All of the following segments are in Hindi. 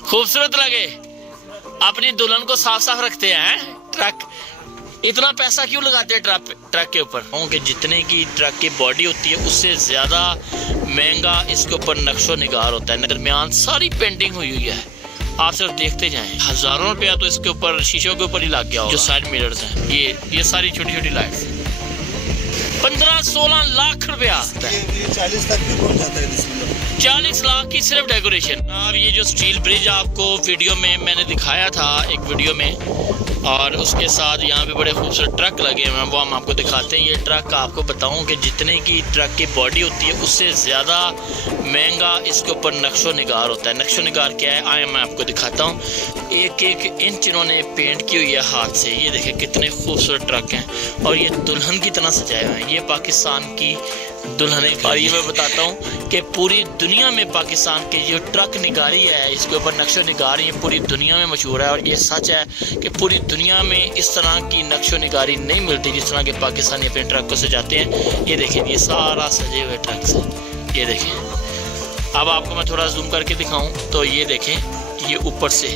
खूबसूरत लगे, अपनी दुल्हन को साफ साफ रखते हैं। ट्रक इतना पैसा क्यों लगाते हैं ट्रक के ऊपर? कि जितने की ट्रक की बॉडी होती है उससे ज़्यादा महंगा इसके ऊपर नक्शो निगार होता है। दरमियान सारी पेंटिंग हुई है, आप सिर्फ देखते जाएं। हज़ारों रुपया तो इसके ऊपर शीशों के ऊपर ही लग गया होगा। जो साइड मिरर्स हैं, ये सारी छोटी छोटी लाइट्स 15-16 लाख रुपया, 40 तक भी पहुंच जाता है। 40 लाख की सिर्फ डेकोरेशन। अब ये जो स्टील ब्रिज आपको वीडियो में मैंने दिखाया था एक वीडियो में, और उसके साथ यहाँ पे बड़े खूबसूरत ट्रक लगे हुए हैं, वो हम आपको दिखाते हैं। ये ट्रक आपको बताऊं कि जितने की ट्रक की बॉडी होती है उससे ज़्यादा महंगा इसके ऊपर नक्शो निगार होता है। नक्शो निगार क्या है आए मैं आपको दिखाता हूँ। एक इंच इन्होंने पेंट की हुई है हाथ से। ये देखिए कितने खूबसूरत ट्रक हैं, और ये दुल्हन की तरह सजाए हुए हैं। ये पाकिस्तान की दुल्हन है। और ये मैं बताता हूँ कि पूरी दुनिया में पाकिस्तान की जो ट्रक निगारी है, इसके ऊपर नक्शो निगारी ये पूरी दुनिया में मशहूर है। और ये सच है कि पूरी दुनिया में इस तरह की नक्शो निगारी नहीं मिलती जिस तरह के पाकिस्तानी अपने ट्रक को सजाते हैं। ये देखिए ये सारा सजे हुए ट्रक से, ये देखें। अब आपको मैं थोड़ा जूम करके दिखाऊं तो ये देखें, ये ऊपर से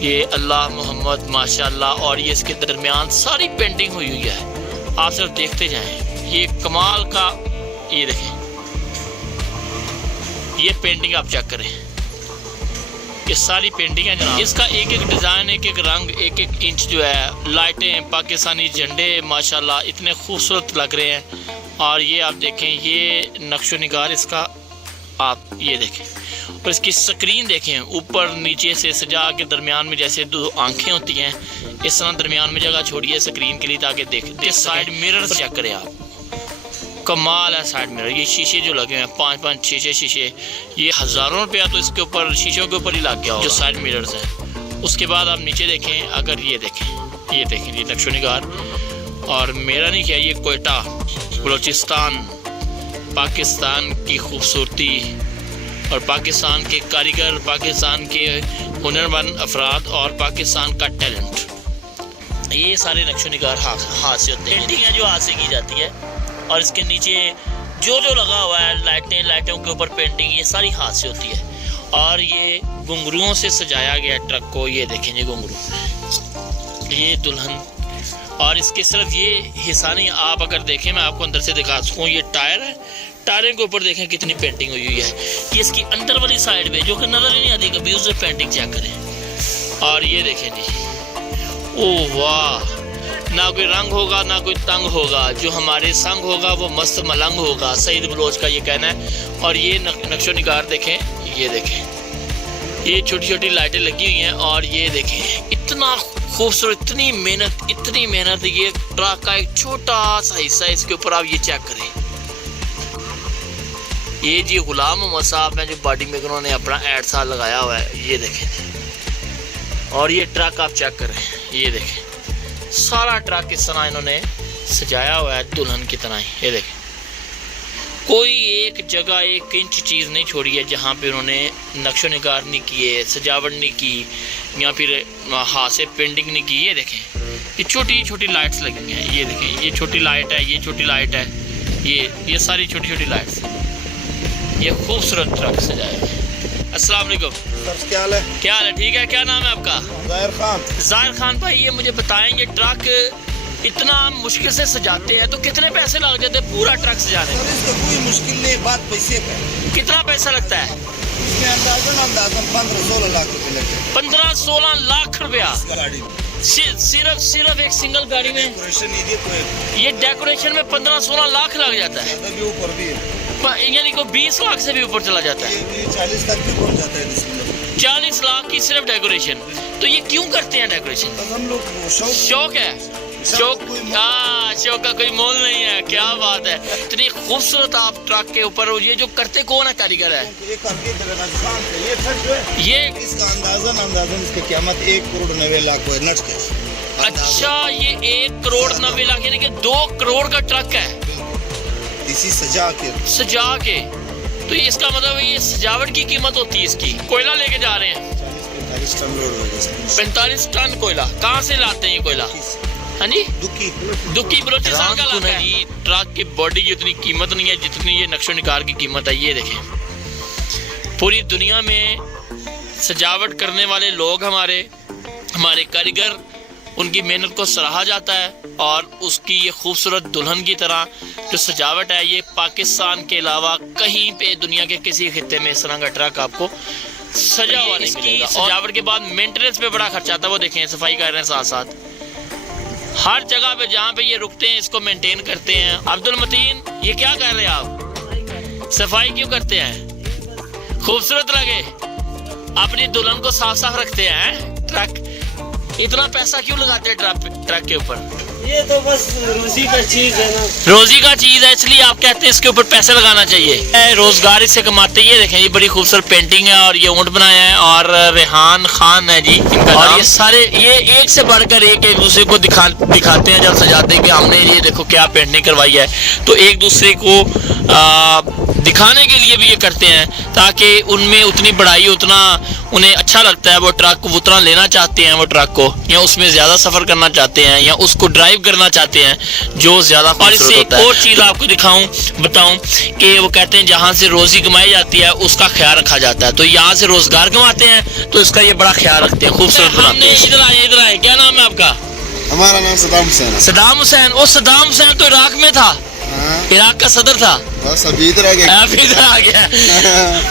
ये अल्लाह मोहम्मद माशाल्लाह, और ये इसके दरमियान सारी पेंटिंग हुई है, आप सिर्फ देखते जाएं। ये कमाल का, ये देखें ये पेंटिंग आप चेक करें, ये सारी पेंटिंग है जनाब। इसका एक एक डिज़ाइन, एक एक रंग, एक एक इंच जो है, लाइटें, पाकिस्तानी झंडे माशाल्लाह इतने खूबसूरत लग रहे हैं। और ये आप देखें, ये नक्शो निगार इसका आप ये देखें, और इसकी स्क्रीन देखें, ऊपर नीचे से सजा के दरमियान में जैसे दो आंखें होती हैं, इस तरह दरमियान में जगह छोड़िए स्क्रीन के लिए ताकि देख साइड मिरर चेक करें आप, कमाल है साइड मिरर। ये शीशे जो लगे हैं 5-5 6 शीशे, ये हज़ारों रुपया तो इसके ऊपर शीशों के ऊपर ही लग गया होगा, जो साइड मिरर्स हैं। उसके बाद आप नीचे देखें, अगर ये देखें, ये नक्शो निगार, और मेरा नहीं क्या, ये कोयटा बलूचिस्तान पाकिस्तान की खूबसूरती, और पाकिस्तान के कारीगर, पाकिस्तान के हुनरमंद अफराद, और पाकिस्तान का टैलेंट, ये सारे नक्शो निगार हाथ से होते हैं। पेंटिंग है जो हाथ से की जाती है, और इसके नीचे जो लगा हुआ है लाइटों के ऊपर पेंटिंग, ये सारी हाथ से होती है। और ये घुंघरुओं से सजाया गया ट्रक को, ये देखें ये घुंघरू, ये दुल्हन, और इसके सिर्फ ये हिस्सा नहीं, आप अगर देखें मैं आपको अंदर से दिखा सकूँ, ये टायर है, टायरों के ऊपर देखें कितनी पेंटिंग हुई है। ये इसकी अंदर वाली साइड में जो कि नज़र ही नहीं आती कभी, उस पेंटिंग चेक करें। और ये देखें जी, ओह वाह, ना कोई रंग होगा ना कोई तंग होगा, जो हमारे संग होगा वो मस्त मलंग होगा, सईद बलोच का ये कहना है। और ये नक्शो निगार देखें, ये देखें, ये छोटी छोटी लाइटें लगी हुई हैं, और ये देखें इतना खूबसूरत, इतनी मेहनत। ये ट्रक का एक छोटा सा हिस्सा, इसके ऊपर आप ये चेक करें। ये जी गुलाम मोहम्मद साहब हैं जो बॉडी मेकर, उन्होंने अपना एड सा लगाया हुआ है, ये देखें। और ये ट्रक आप चेक करें, ये देखें सारा ट्रक इस तरह इन्होंने सजाया हुआ है दुल्हन की तरह ही। ये देखें कोई एक जगह 1 इंच चीज़ नहीं छोड़ी है जहाँ पे उन्होंने नक्शो निगार नहीं किए, सजावट नहीं की, या फिर हाथ से पेंटिंग नहीं की। ये देखें ये छोटी छोटी लाइट्स लगी हैं, ये देखें ये छोटी लाइट है, ये छोटी लाइट है, ये सारी छोटी छोटी लाइट्स, ये खूबसूरत ट्रक सजाया है। अस्सलाम वालेकुम सर, क्या हाल है? क्या हाल है? ठीक है। क्या नाम है आपका? ज़ाहिर खान भाई, ये मुझे बताएंगे ट्रक इतना मुश्किल से सजाते हैं तो कितने पैसे लग जाते हैं पूरा ट्रक सजाने में? इसका कोई मुश्किल नहीं, बात पैसे का। कितना पैसा लगता है? इसमें अंदाज़न 15-16 लाख रुपए लगते हैं। 15-16 लाख रुपया गाड़ी सिर्फ एक सिंगल गाड़ी में? डेकोरेशन ये डेकोरेशन में 15-16 लाख लग जाता है, ऊपर भी है, यानी को 20 लाख से भी ऊपर चला जाता है। ये 40 तक भी पहुंच जाता है। 40 लाख की सिर्फ डेकोरेशन। तो ये क्यों करते हैं डेकोरेशन? तो हम लोग शौक है, शौक का कोई मोल नहीं है। क्या बात है, इतनी खूबसूरत आप ट्रक के ऊपर। ये जो करते कौन है कारीगर है? ये इसका अंदाजन इसकी कीमत 1,90,00,000 है नट के। अच्छा, ये 1,90,00,000 यानी कि 2 करोड़ का ट्रक है, इसी सजा के। तो इसका मतलब ये सजावट की कीमत होती है इसकी। कोयला लेके जा रहे हैं 45 टन कोयला। कहाँ से लाते हैं ये कोयला? हाँ जी, दुक्की बलोचिस्तान का लाता है। ट्रक की बॉडी की उतनी कीमत नहीं है जितनी ये नक्शो निगार की कीमत है। ये देखें पूरी दुनिया में सजावट करने वाले लोग हमारे कारीगर, उनकी मेहनत को सराहा जाता है। और उसकी ये खूबसूरत दुल्हन की तरह जो सजावट है, ये पाकिस्तान के अलावा कहीं पे दुनिया के किसी खित्ते में इस तरह का ट्रक आपको सजा हुआ नहीं मिलेगा। सजावट के बाद मेंटेनेंस पे बड़ा खर्चा आता है, वो देखें सफाई कर रहे हैं साथ साथ। हर जगह पे जहाँ पे ये रुकते हैं इसको मेंटेन करते हैं। अब्दुल मतीन, ये क्या कर रहे हैं आप? सफाई क्यों करते हैं? खूबसूरत लगे, अपनी दुल्हन को साफ साफ रखते हैं। ट्रक इतना पैसा क्यों लगाते हैं ट्रक के ऊपर? ये तो बस रोजी का चीज है ना, रोजी का चीज है, इसलिए आप कहते हैं इसके ऊपर पैसे लगाना चाहिए। रोजगार इससे कमाते हैं। ये देखें, ये बड़ी खूबसूरत पेंटिंग है और ये ऊंट बनाया है और रेहान खान है जी इनका नाम। ये सारे ये एक से बढ़कर एक दूसरे को दिखाते हैं जब सजाते हैं कि हमने ये देखो क्या पेंटिंग करवाई है। तो एक दूसरे को दिखाने के लिए भी ये करते हैं ताकि उनमें उतनी बड़ाई, उतना उन्हें अच्छा लगता है। वो ट्रक को उतना लेना चाहते हैं, वो ट्रक को, या उसमें ज्यादा सफर करना चाहते हैं, या उसको ड्राइव करना चाहते हैं जो ज्यादा खूबसूरत होता है। और इससे एक और चीज आपको बताऊं कि वो कहते हैं जहाँ से रोजी कमाई जाती है उसका ख्याल रखा जाता है। तो यहाँ से रोजगार कमाते हैं तो इसका ये बड़ा ख्याल रखते हैं, खूबसूरत बनाते हैं। इधर आए, क्या नाम है आपका? हमारा नाम सदाम हुसैन है। सदाम हुसैन। वो सदाम हुसैन तो इराक में था, इराक का सदर था। बस अभी इधर आ गया। अभी इधर आ गया।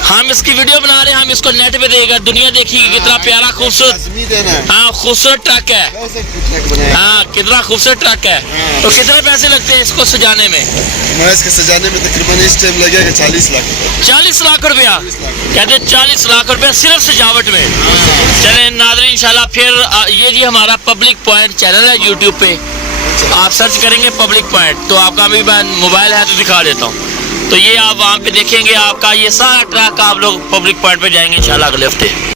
हम इसकी वीडियो बना रहे हैं, हम इसको नेट पे देगा, दुनिया देखेगी कितना प्यारा खूबसूरत, हाँ खूबसूरत ट्रक है। हाँ कितना खूबसूरत ट्रक है। तो कितने पैसे लगते हैं इसको सजाने में? इसके सजाने में तकरीबन इस टाइम लगेगा 40 लाख। 40 लाख रुपया कहते हैं, 40 लाख रुपया सिर्फ सजावट में। चले नाज़रीन, इंशाल्लाह फिर ये जी हमारा पब्लिक पॉइंट चैनल है यूट्यूब पे, आप सर्च करेंगे पब्लिक पॉइंट तो आपका अभी मोबाइल है तो दिखा देता हूँ। तो ये आप वहाँ पे देखेंगे, आपका ये सारा ट्रक आप लोग पब्लिक पॉइंट पे जाएंगे इंशाल्लाह अगले हफ्ते।